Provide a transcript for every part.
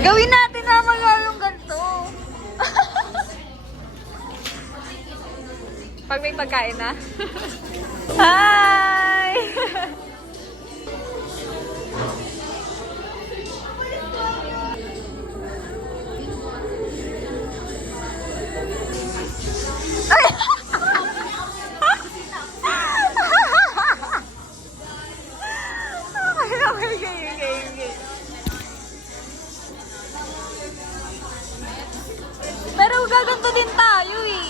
Gawin natin na maglalong ganito. Pag may pagkain na. Hi! Pero gaganto din tayo eh.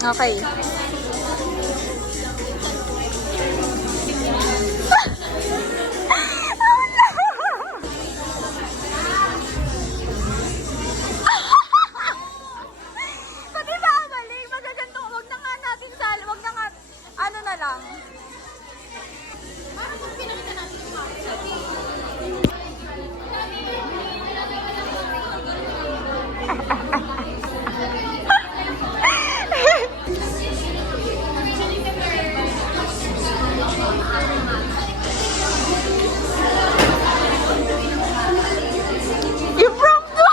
Okay. Pati ba mali? Magaganto. Wag na nga natin sali. Wag na nga. Ano na lang. You broke the...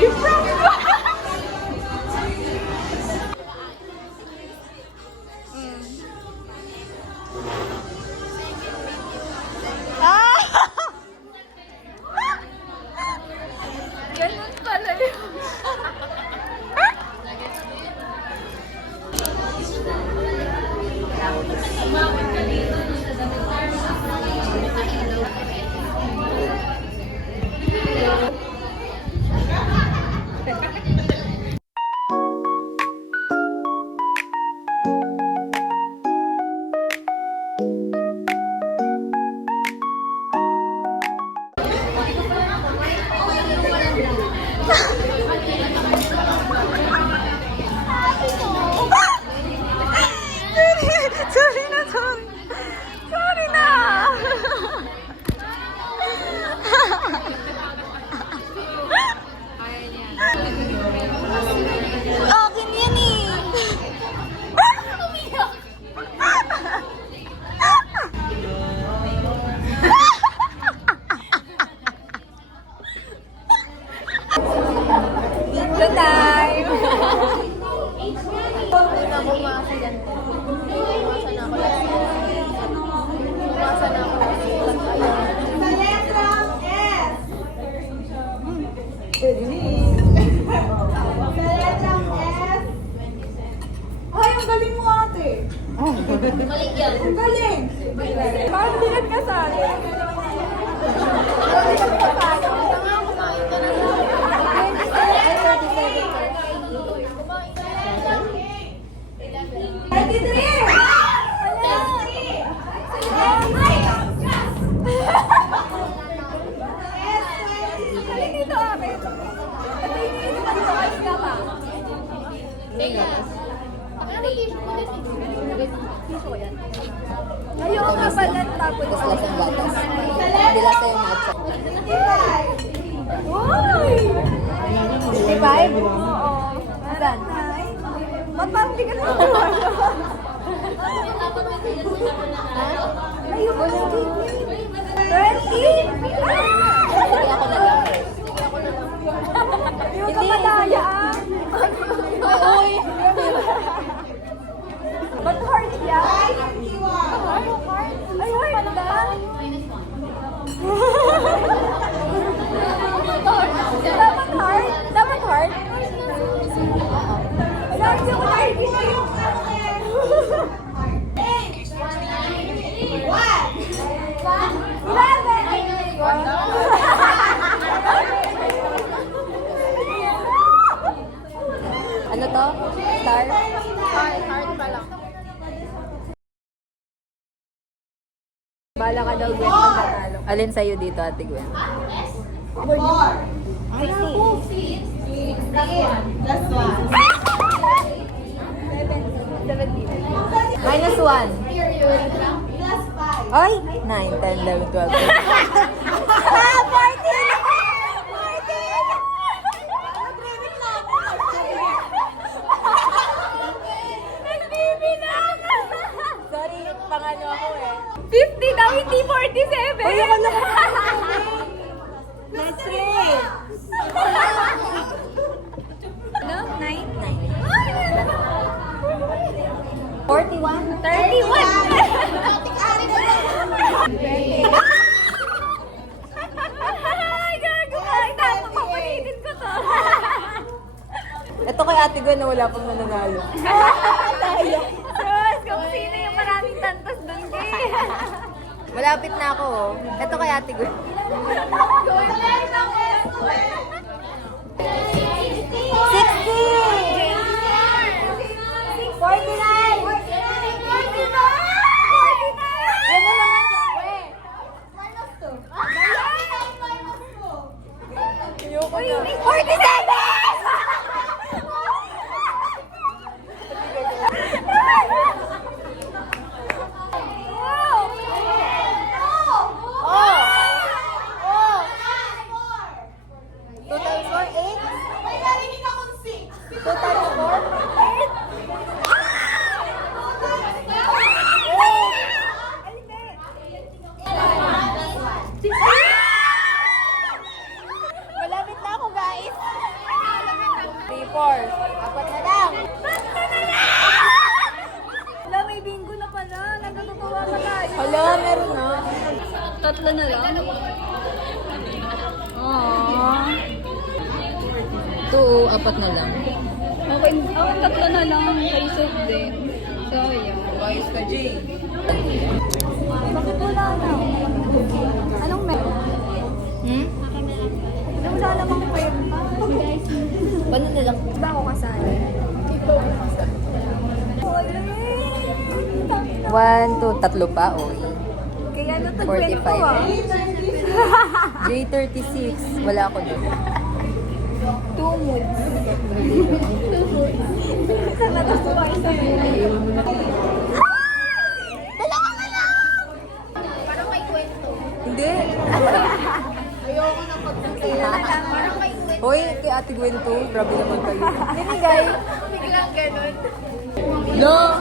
You broke the... Ganun pala yun. Sorry na, sorry. Sorry na. Akin yan eh. Good time. Ay, ang galing mo ate. Galing yan. Ang galing. Bakit di nagkasali? Ayaw nga pala tapos. Mas lasang gatas. Hindi lasa yung matcha. Uy! 55? Oo. Asan? Parang di ka na ayaw ko na 20? Hindi ako na lang. Yung kapatid star? Heart pa lang. Bala ka daw, Gwen, magkatalo. Alin sa'yo dito, Ate Gwen? 4. Minus 1. Ay! 9, 10, 11, 12. 14. Sorry, pangano ako eh. 50 daw, hindi 47. Ay, ako na. Let's read. Ano? 9? 41? 31. Ay, gago ka. Itapo ko, panitin ko to. Ito kay Ate Gwen na wala pang nananalo. Tayo. Sus, kung sino yung maraming tantos doon, kay. Malapit na ako. Oh. Ito kay Ate Gwen. 2 times 4, 8? 2 times 4? 8? Malapit na ako, guys. 3, 4. Apat na lang. Wala, may bingo na pala. Nagkatutuwa pa tayo. Hala, meron na. 3 na lang. Aww. 2, apat na lang. Okay, ako 3 na lang. Kay Sob din. Sayang. Wise ka, Jay. Bakit wala na? Anong meron? Hmm? Wala namang pwede pa. Paano na lang? Ba ako kasali? 1, 2, tatlo pa, oy. Kaya 45. natagwento ko ah. J36, wala ako doon. 2 moods. Sana natutuwa isa Dalawa na lang! Parang may kwento. Hindi. Ayoko na pagkakita. Parang may kwento. Hoy, kay Ate Gwen to, grabe naman kayo. Binigay. Biglang ganun. No!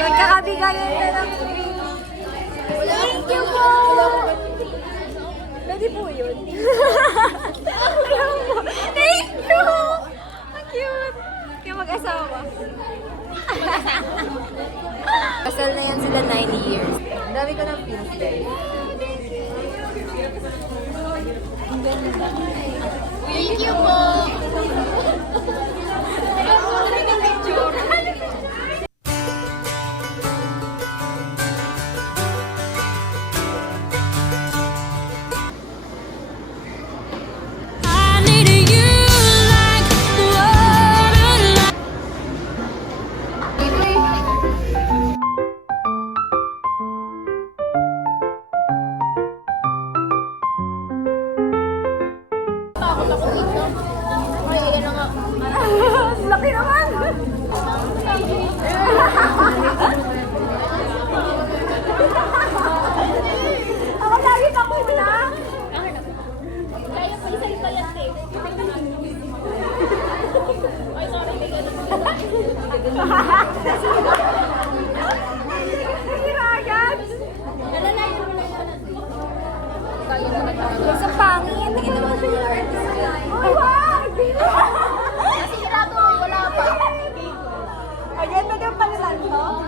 Magkakabigayan na ng drink. Thank you po! Pwede po yun. Thank you! Ang cute! Kaya mag-asawa. Kasal na yan sila 9 years. Ang dami ko ng pins, guys. Thank you po! Laki naman! Ako lagi ka muna! Kaya pa isa'yo pa yan eh. Ay, sorry, may ganun. Hira agad! Nalalayo mo na yun. Kaya mo na talaga. Sa pangin! Tingin naman ng mga artist yan. Oh, wag! Kasi to, wala pa. Agad na yung panilan to?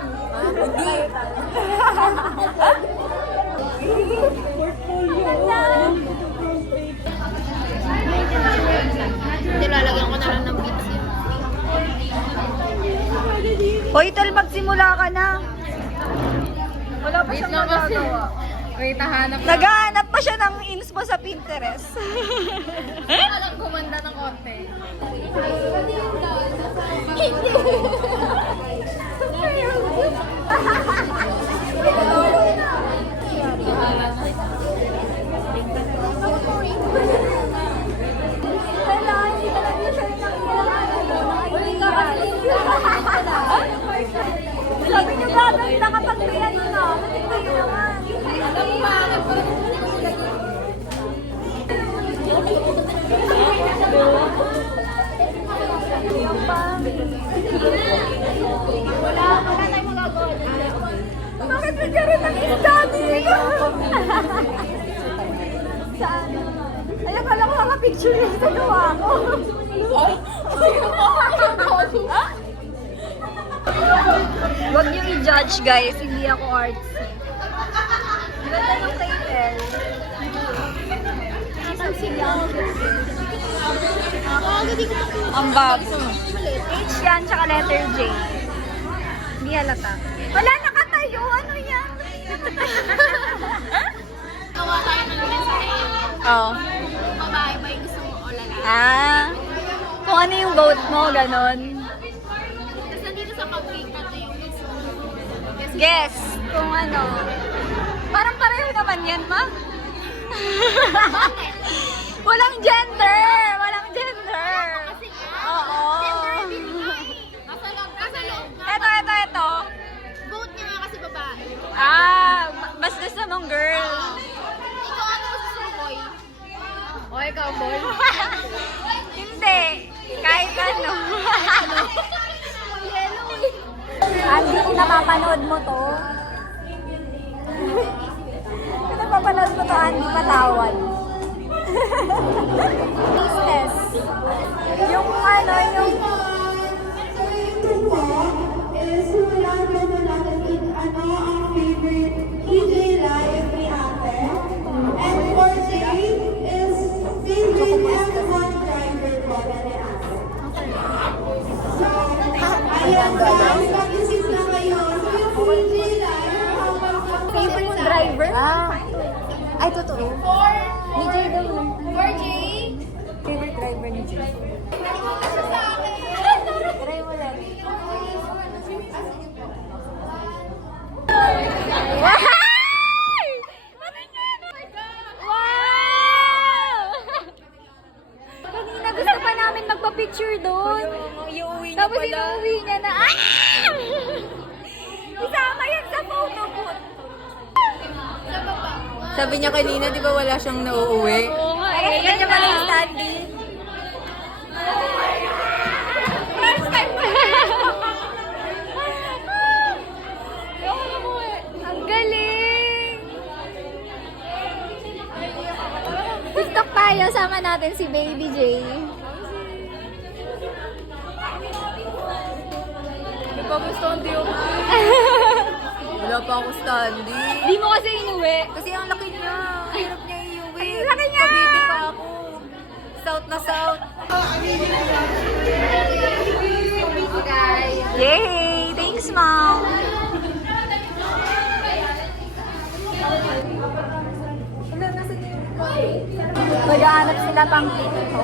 Hindi, lalagyan ko na lang ng beats yun. Hoy, Tal, magsimula ka na. Wala pa siyang magagawa. Wait, hanap na. Naghahanap pa siya ng inspo sa Pinterest. Alam kumanda ng konti. Sabi niyo gaganda kapag may ano na. Hindi naman. Wala tayong magagawa. Bakit nagkaroon ng study? Saan? Ay, akala ko nakapicture yung sa gawa ko. Huwag niyo i-judge, guys. Hindi ako artsy. Ganda yung title. Ang bago. H yan, tsaka letter J. Hindi halata. Wala, nakatayo. Ano yan? Gawa tayo ng mensahe. Oo. Babae ba yung gusto mo o lalaki? Ah. Kung ano yung vote mo, ganon. Tapos nandito sa cupcake na ito yung gusto mo. Guess. Kung ano. Parang pareho naman yan, ma. Walang gender! Walang gender! Kasi nga, Oo. nasa loob nga. Ito. Vote niya nga kasi babae. Mas gusto mong girl. Ikaw ano gusto mo, boy? O, ikaw, boy? Hindi. Kahit ano. Andy, napapanood mo to? Kung napapanood mo to, Andy, patawad. Business. Yung ano, yung... is hulaan mo na natin ano ang favorite KJ live ni ate. And for Jay is favorite F1 driver po na ni ate. So, ayan guys, mag-isip na kayo. So, yung KJ live, Favorite driver? Ay, totoo. Ni Jay daw. For Jay? Favorite driver ni Jay. Try mo lang. Wow! Kanina gusto pa namin magpa-picture doon. Tapos inuwi niya na. Ah! Isama yan sa photo booth. Sabi niya kanina, di ba wala siyang nauuwi? Oo nga. Ay, ganyan pala yung standee. First time ko. Ang galing! TikTok tayo, sama natin si Baby J. Di ba gusto ang diyo? Wala pa ako standy. Di mo kasi inuwi. Kasi ang laki niya. Hirap niya iuwi. Ang laki niya! Pabiti pa ako. South na south. Yay! Thanks, Mom! Maghahanap sila pang tito.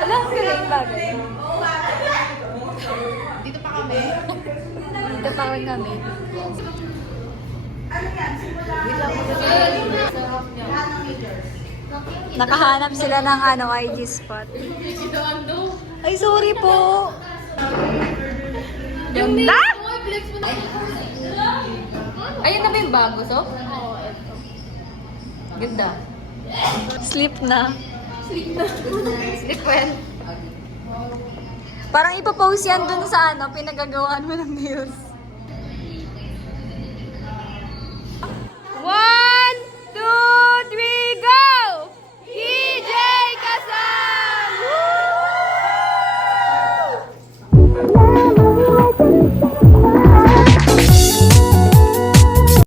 Alam ko yung bagay. Dito pa kami. Dito pa rin kami. Nakahanap sila ng ano, IG spot. Ay, sorry po. Ganda? Ayun na ba yung bago, so? Ganda. Sleep na. Sleep well. Parang ipopost yan dun sa ano, pinagagawaan mo ng nails.